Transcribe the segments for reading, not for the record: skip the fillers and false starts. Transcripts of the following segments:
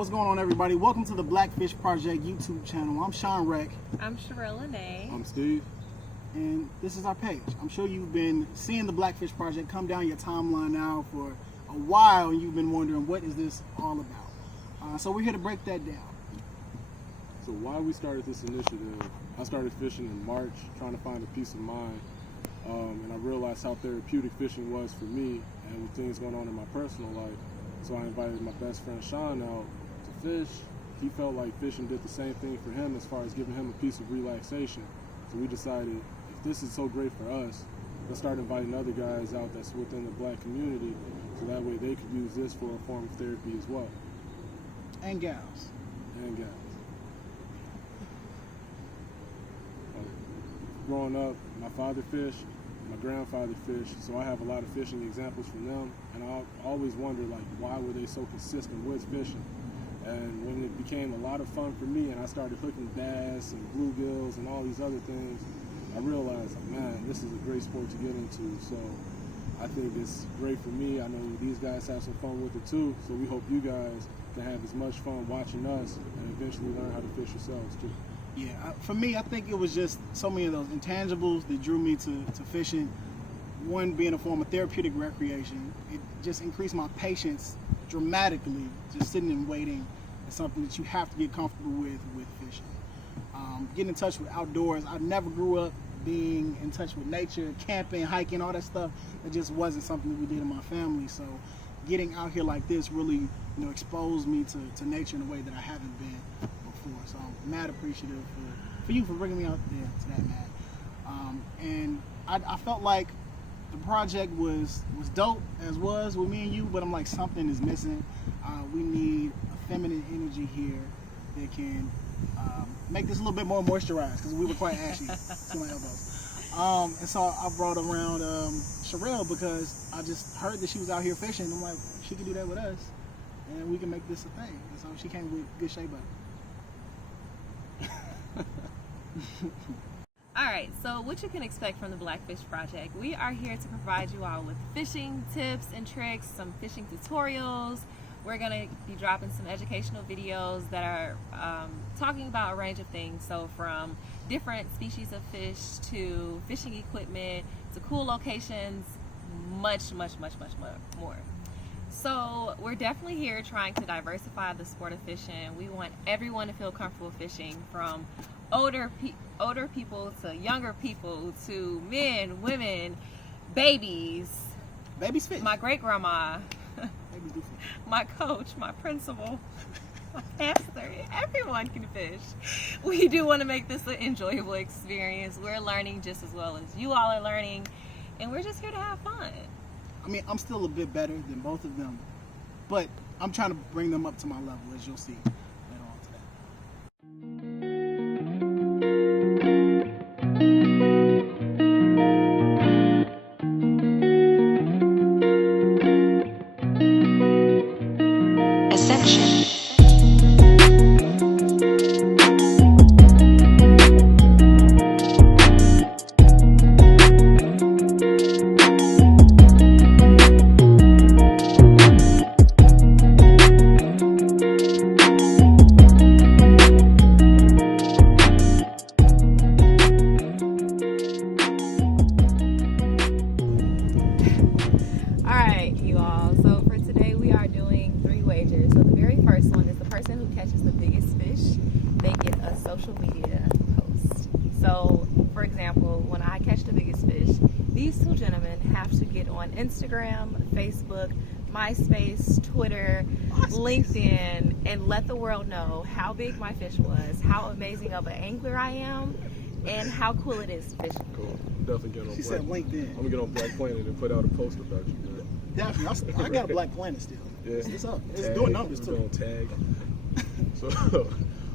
What's going on, everybody? Welcome to the BlackFish Project YouTube channel. I'm Sean Reck. I'm Sherelle Lene. I'm Steve. And this is our page. I'm sure you've been seeing the BlackFish Project come down your timeline now for a while, and you've been wondering, what is this all about? So we're here to break that down. So why we started this initiative, I started fishing in March, trying to find a peace of mind. And I realized how therapeutic fishing was for me and with things going on in my personal life. So I invited my best friend Sean out to fish. He felt like fishing did the same thing for him as far as giving him a piece of relaxation. So we decided, if this is so great for us, let's start inviting other guys out that's within the black community, so that way they could use this for a form of therapy as well. And gals. And gals. Growing up, my father fished, my grandfather fished, so I have a lot of fishing examples from them, and I always wonder, like, why were they so consistent with fishing? And when it became a lot of fun for me and I started hooking bass and bluegills and all these other things, I realized, man, this is a great sport to get into. So I think it's great for me. I know these guys have some fun with it too, so we hope you guys can have as much fun watching us and eventually learn how to fish yourselves too. Yeah, for me, I think it was just so many of those intangibles that drew me to fishing. One being a form of therapeutic recreation. It just increased my patience dramatically. Just sitting and waiting is something that you have to get comfortable with fishing. Getting in touch with outdoors. I never grew up being in touch with nature, camping, hiking, all that stuff. It just wasn't something that we did in my family. So getting out here like this really, exposed me to nature in a way that I haven't been before. So I'm mad appreciative for you for bringing me out there to that, man. And I felt like the project was dope, as was with me and you, but I'm like, something is missing. We need a feminine energy here that can make this a little bit more moisturized, because we were quite ashy to my elbows. And so I brought around Sherelle, because I just heard that she was out here fishing. I'm like, she could do that with us, and we can make this a thing. And so she came with good shea butter. Alright, so what you can expect from the BlackFish Project. We are here to provide you all with fishing tips and tricks, some fishing tutorials. We're going to be dropping some educational videos that are talking about a range of things. So from different species of fish to fishing equipment to cool locations, much more. So we're definitely here trying to diversify the sport of fishing. We want everyone to feel comfortable fishing, from older people to younger people to men, women, babies. Babies fish. My great grandma. Babies do fish. My coach, my principal, my pastor, everyone can fish. We do want to make this an enjoyable experience. We're learning just as well as you all are learning, and we're just here to have fun. I mean, I'm still a bit better than both of them, but I'm trying to bring them up to my level, as you'll see later on today. Alright, you all, so for today we are doing 3 wagers. So the very first one is the person who catches the biggest fish, they get a social media post. So for example, when I catch the biggest fish, these 2 gentlemen have to get on Instagram, Facebook, MySpace, Twitter, LinkedIn, and let the world know how big my fish was, how amazing of an angler I am, and how cool it is to fish. Cool. Definitely get on She said LinkedIn. I'm gonna get on Black Planet and put out a post about you, man. Definitely. I got a Black Planet still. Yeah. It's up. It's Tag. doing numbers We're too. gonna tag. So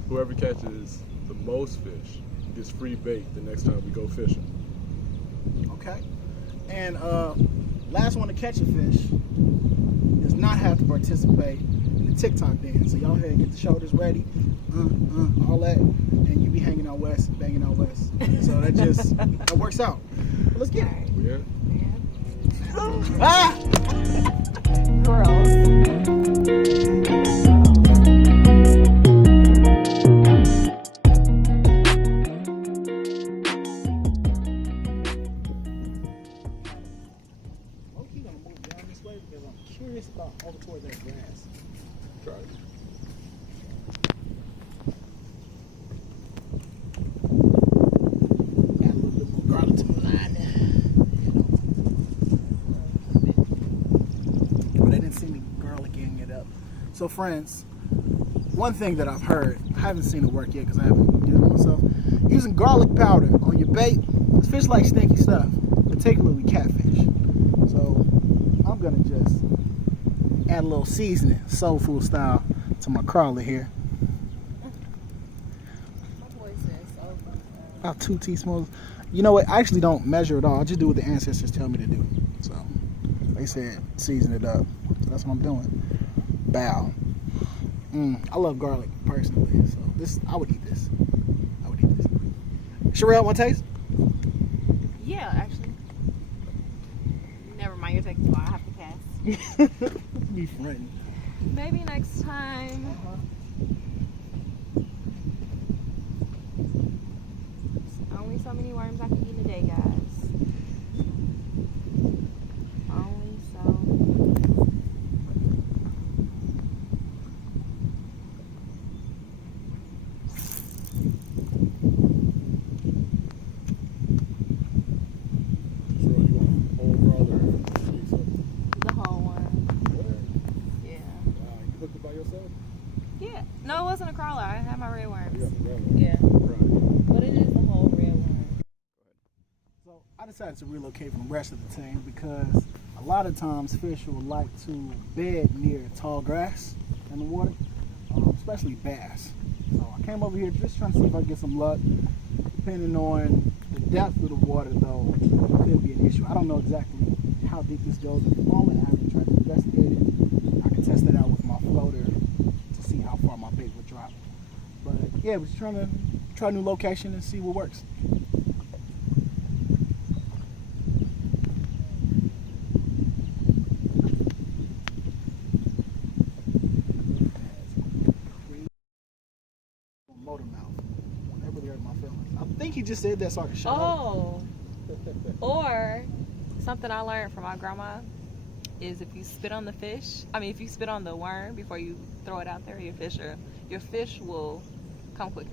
whoever catches the most fish gets free bait the next time we go fishing. Okay. And last one to catch a fish does not have to participate in the TikTok dance. So y'all here, get the shoulders ready, all that, and you be hanging out west, banging out west. So that works out. But let's get it. Yeah. Ah! Girls. Try it. Add a little bit more garlic to my line. But I didn't see me garlicking it up. So friends, one thing that I've heard, I haven't seen it work yet because I haven't did it myself. Using garlic powder on your bait, fish like stinky stuff, particularly catfish. So I'm gonna just add a little seasoning, soul food style, to my crawler here. About 2 teaspoons. You know what? I actually don't measure it all. I just do what the ancestors tell me to do. So they said season it up. So that's what I'm doing. Bow. I love garlic personally, so this I would eat this. I would eat this. Sherelle, want to taste? Yeah, actually. Never mind, you're taking too long. I have to pass. Be fronting. Maybe next time. Only so many worms I can eat in a day, guys. Only so. The whole one. Yeah. You hooked it by yourself? Yeah. No, it wasn't a crawler. I had my red worms. You got the red one. Yeah. Right. But it is the whole red worm. So I decided to relocate from the rest of the team because a lot of times fish will like to bed near tall grass in the water, especially bass. So I came over here just trying to see if I can get some luck. Depending on the depth of the water, though, it could be an issue. I don't know exactly how deep this goes at the moment. I haven't tried to investigate it. I can test that out with my floater to see how far my bait would drop. But yeah, we're just trying to try a new location and see what works. Motor mouth. That really hurt my feelings. I think he just said that so I could shut up. Oh. Or something I learned from my grandma is if you spit on the fish, if you spit on the worm before you throw it out there, your fish will come quicker.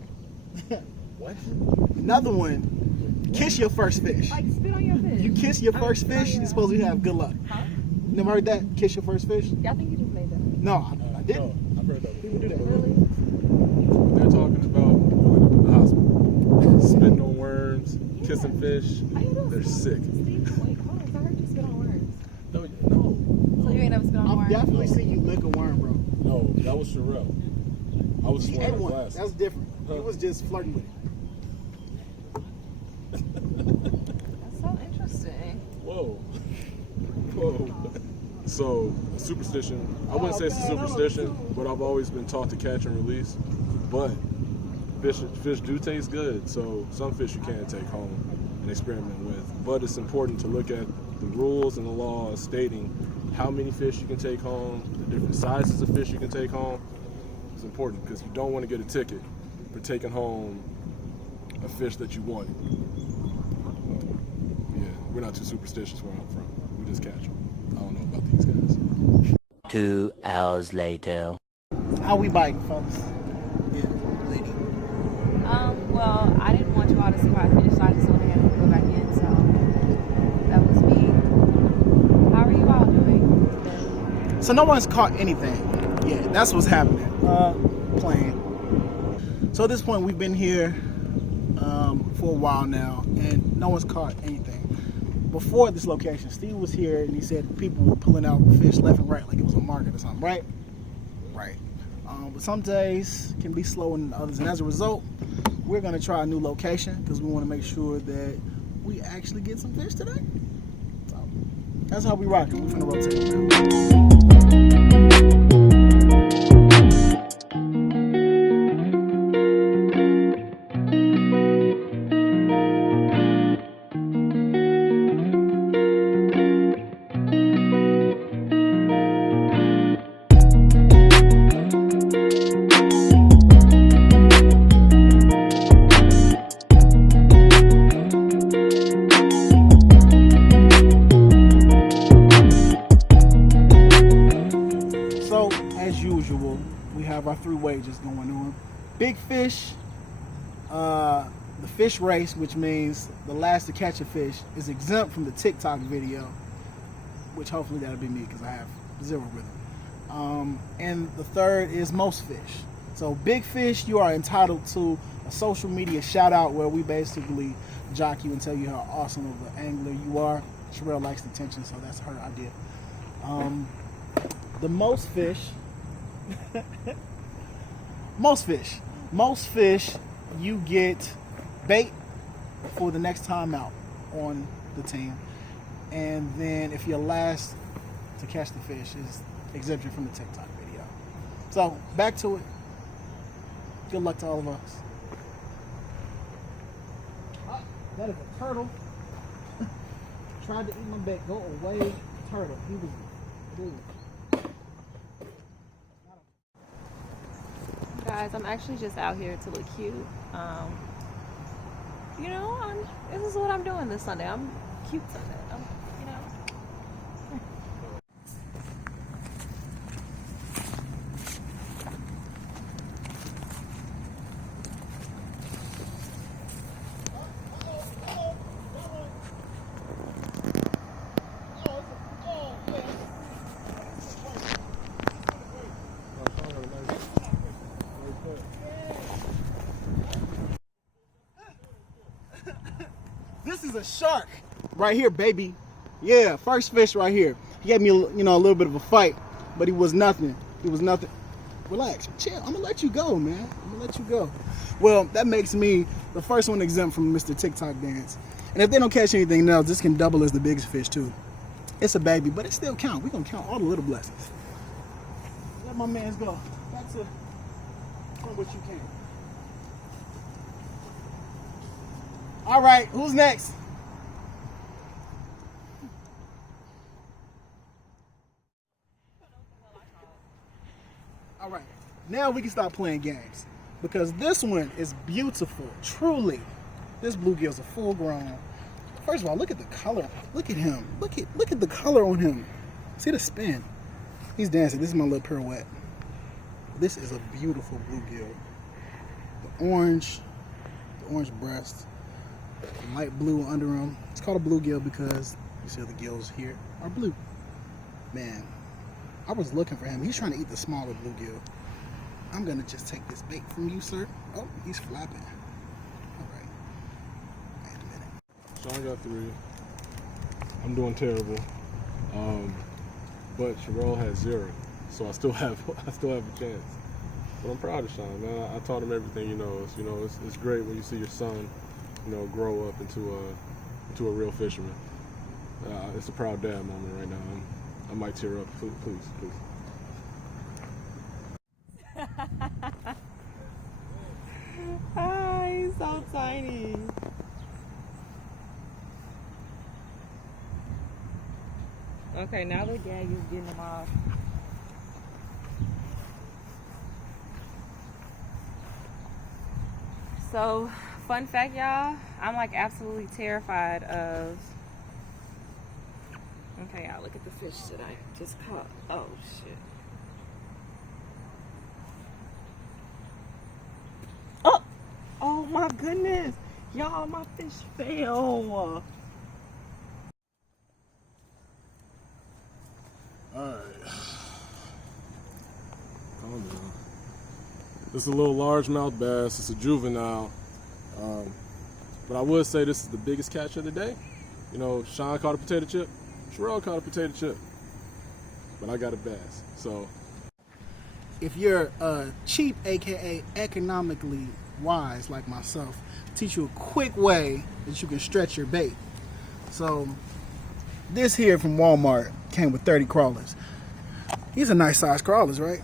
What? Another one. Kiss your first fish. Like spit on your fish. You kiss your first fish, you're supposed to have good luck. Huh? Never heard that? Kiss your first fish? Yeah, I think you just made that. No, I didn't. No, I've heard that. People do that. Really? They're talking about going up in the hospital, spitting on worms, kissing fish. How you doing? They're sick. Steve, wait, hold on. I heard you spit on worms. No. So you ain't never spit on I've worms? definitely seen you lick a worm, bro. No, that was Sherelle. I was just He wearing ate my one. glasses. That's different. He Huh. was just flirting with it. That's so interesting. Whoa. Whoa. So, superstition. I wouldn't say it's a superstition, but I've always been taught to catch and release. But fish do taste good, so some fish you can take home and experiment with. But it's important to look at the rules and the laws stating how many fish you can take home, the different sizes of fish you can take home. It's important because you don't want to get a ticket for taking home a fish that you wanted. Yeah, we're not too superstitious where I'm from. We just catch them. I don't know about these guys. 2 hours later. How we biting, folks? Yeah, lady. Well, I didn't want you all to see my fish, so I just went ahead and go back in, so that was me. How are you all doing today? So no one's caught anything. Yeah, that's what's happening. Playing. So at this point, we've been here for a while now, and no one's caught anything. Before this location, Steve was here, and he said people were pulling out fish left and right, like it was a market or something, right? Right. But some days can be slower than others, and as a result, we're going to try a new location because we want to make sure that we actually get some fish today. So that's how we rock it. We're going to rotate around. we have our 3 wages going on. Big fish, the fish race, which means the last to catch a fish, is exempt from the TikTok video, which hopefully that'll be me because I have 0 rhythm. And the third is most fish. So big fish, you are entitled to a social media shout out where we basically jock you and tell you how awesome of an angler you are. Sherelle likes the attention, so that's her idea. The most fish, most fish, you get bait for the next time out on the team. And then if you're last to catch the fish is exemption from the TikTok video. So back to it. Good luck to all of us. Oh, that is a turtle. Tried to eat my bait. Go away, turtle. He was blue. Guys, I'm actually just out here to look cute. You know, this is what I'm doing this Sunday. I'm cute Sunday. You know. This is a shark right here, baby. Yeah, first fish right here. He gave me, a little bit of a fight, but he was nothing. He was nothing. Relax, chill. I'm gonna let you go, man. I'm gonna let you go. Well, that makes me the first one exempt from Mr. TikTok dance. And if they don't catch anything else, this can double as the biggest fish too. It's a baby, but it still counts. We're gonna count all the little blessings. Let my mans go. Back to what you can. All right, who's next? All right, now we can start playing games because this one is beautiful, truly. This bluegill's a full grown. First of all, look at the color. Look at him. Look at the color on him. See the spin. He's dancing. This is my little pirouette. This is a beautiful bluegill. The orange breast. Light blue under him. It's called a bluegill because you see the gills here are blue. Man, I was looking for him. He's trying to eat the smaller bluegill. I'm gonna just take this bait from you, sir. Oh, he's flapping. All right. Wait a minute. Sean got 3. I'm doing terrible. But Sherelle has 0, so I still have a chance. But I'm proud of Sean, man. I taught him everything he knows. You know, it's great when you see your son, grow up into a real fisherman. It's a proud dad moment right now. I might tear up. Please. Ah, he's so tiny. Okay, now the gag is getting him off. So, fun fact, y'all, I'm like absolutely terrified of. Okay, y'all, look at the fish that I just caught. Oh, shit. Oh my goodness. Y'all, my fish fell. Alright. Calm down. This is a little largemouth bass. It's a juvenile. But I would say this is the biggest catch of the day. Sean caught a potato chip. Sherelle caught a potato chip. But I got a bass. So if you're cheap, aka economically wise like myself, teach you a quick way that you can stretch your bait. So this here from Walmart came with 30 crawlers. These are nice size crawlers, right?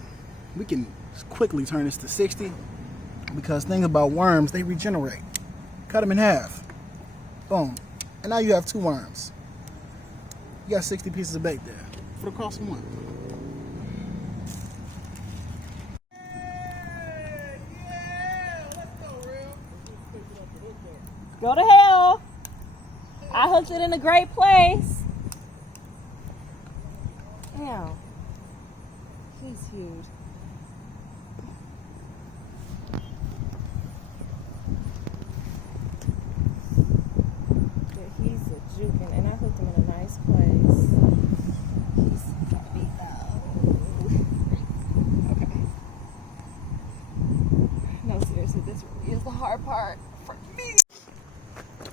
We can quickly turn this to 60 because things about worms, they regenerate. Cut them in half. Boom. And now you have 2 worms. You got 60 pieces of bait there for the cost of 1. Go to hell. I hooked it in a great place. Damn. He's huge. this is the hard part for me.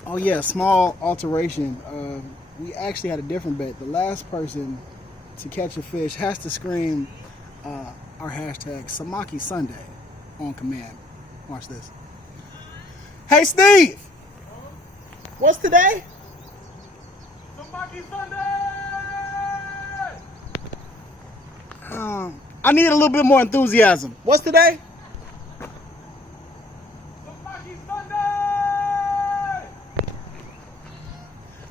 Oh yeah, small alteration. We actually had a different bet. The last person to catch a fish has to scream our hashtag Samaki Sunday on command. Watch this. Hey Steve! What's today? Samaki Sunday! I need a little bit more enthusiasm. What's today? Samaki Sunday!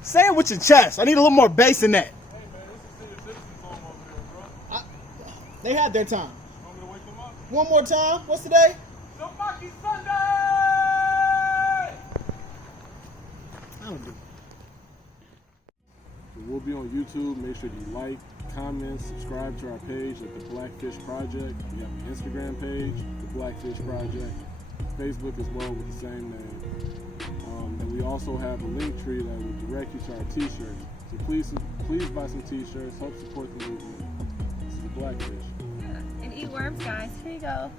Say it with your chest. I need a little more bass in that. Hey man, this is senior citizens home over there, bro. They had their time. Want me to wake them up? One more time. What's today? Samaki Sunday! I don't do. We'll be on YouTube. Make sure you like, comment, subscribe to our page at the BlackFish Project. We have an Instagram page, the BlackFish Project, Facebook as well with the same name. And we also have a link tree that will direct you to our t-shirts. So please buy some t-shirts. Help support the movement. This is the BlackFish. And eat worms, guys. Here you go.